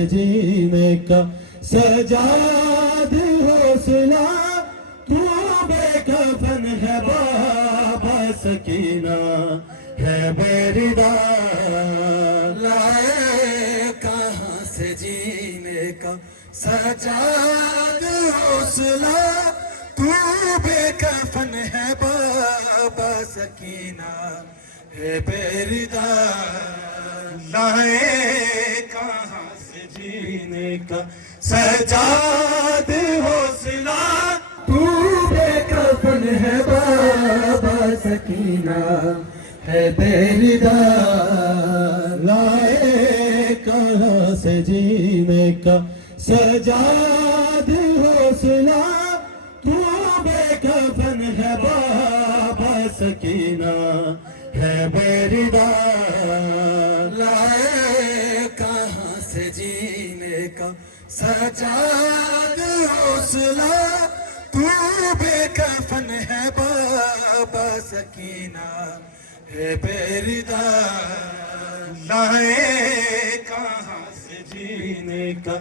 سے جینے کا سجاد حوصلہ تو بے کفن ہے بابا سکینہ ہے بیردہ لائے کہاں سے جینے کا سجاد حوصلہ تو بے کفن ہے بابا سکینہ ہے بیردہ لائے کہاں سے جینے کا سجاد حوصلہ تو بے کفن ہے بابا سکینہ ہے بیردہ لائے کہاں سے جینے کا سجاد حوصلہ تو بے کفن ہے بابا سکینہ ہے بیردہ لائے کہاں سے جینے کا سجاد حوصلہ تو بے کفن ہے بابا سکینہ ہے بیردہ لائے کہاں سے جینے کا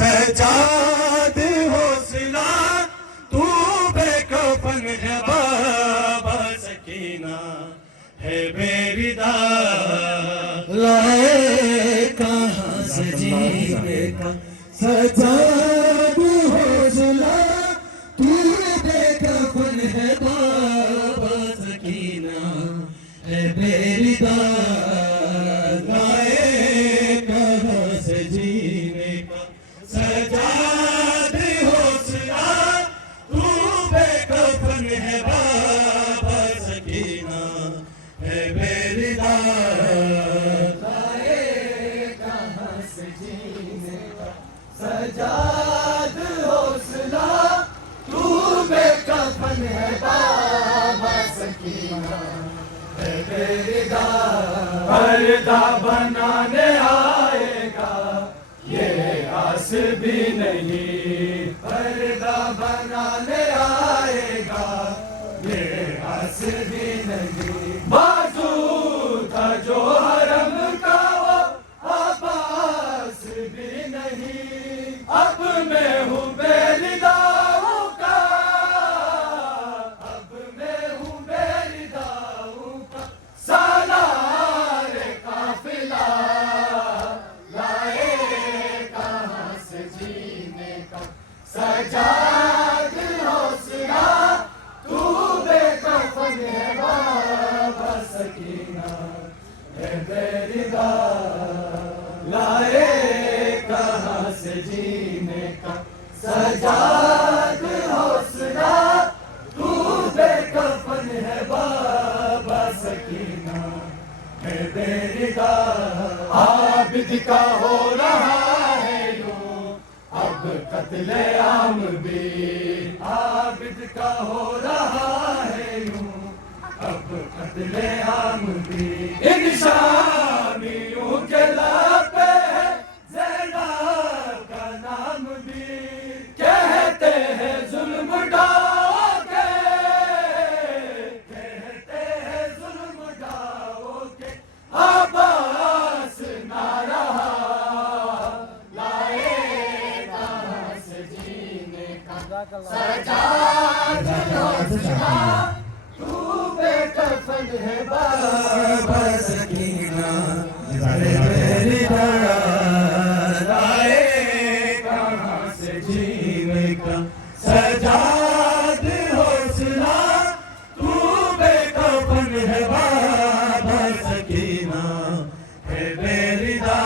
سجاد حوصلہ تو بے کفن ہے بابا سکینہ ہے بیردہ لائے کہاں سے جینے کا سجاد حوصلہ تو بے کفن ہے بابا سکینہ ہے بیردہ لائے کہاں سے جینے کا سجاد حوصلہ تو بے کفن ہے بابا سکینہ ہے بیردہ لائے کہاں سے جینے کا سجاد حوصلہ تو بے کفن ہے بابا سکینہ ہے بیردہ پردہ بنانے آئے گا یہ آس بھی نہیں پردہ بنانے آئے گا یہ آس بھی نہیں بازو تھا جو حرم کا وہ عباس بھی نہیں اب میں ہوں بیرداؤں کا اب میں ہوں بیرداؤں کا سالار قافلہ لائے کہاں سے جینے کا سجاد حوصلہ تو بے کفن ہے بابا سکینہ ہے بیردہ لائے کہاں سے جینے کا سجاد حوصلہ تو بے کفن ہے بابا سکینہ ہے بیردہ عابد کا ہو رہا ہے یوں اب قتل عام بھی عابد کا ہو رہا ہے یوں اب قتل عام بھی ان شامیوں کے لب پہ ہے زینب کا نام بھی کہتے ہیں ظلم ڈھاؤ کے کہتے ہیں ظلم ڈھاؤ کے عباس نہ رہا لائے کہاں سے جینے کا سجاد حوصلہ تو بے کفن ہے بابا سکینہ ہے بیردہ لائے کہاں سے جینے کا سجاد حوصلہ تو بے کفن ہے بابا سکینہ ہے بیردہ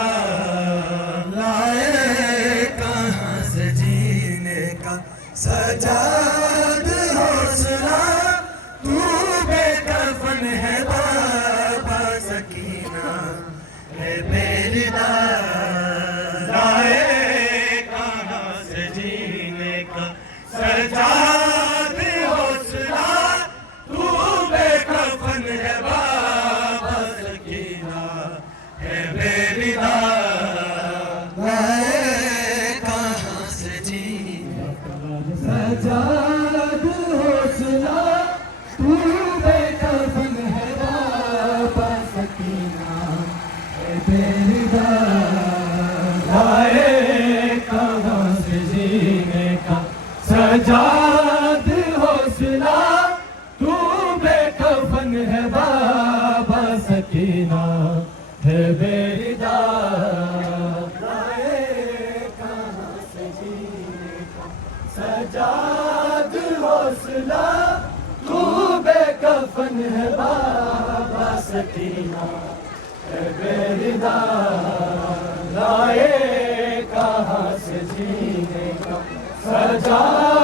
لائے کہاں سے جینے کا سجاد حوصلہ تو بے کفن ہے بابا سکینہ ہے بیردہ لائے کہاں سے جینے کا سجاد حوصلہ تو بے کفن ہے بابا سکینہ ہے بیردہ لائے کہاں سے جینے کا سجاد حوصلہ تو بے کفن ہے بابا سکینہ ہے بیردہ لائے سجاد حوصلہ تو بے کفن ہے بابا سکینہ ہے بے ردا لائے کہاں سے جینے کا سجاد حوصلہ تو بے کفن ہے بابا سکینہ ہے بے ردا لائے کہاں سے جینے کا سجاد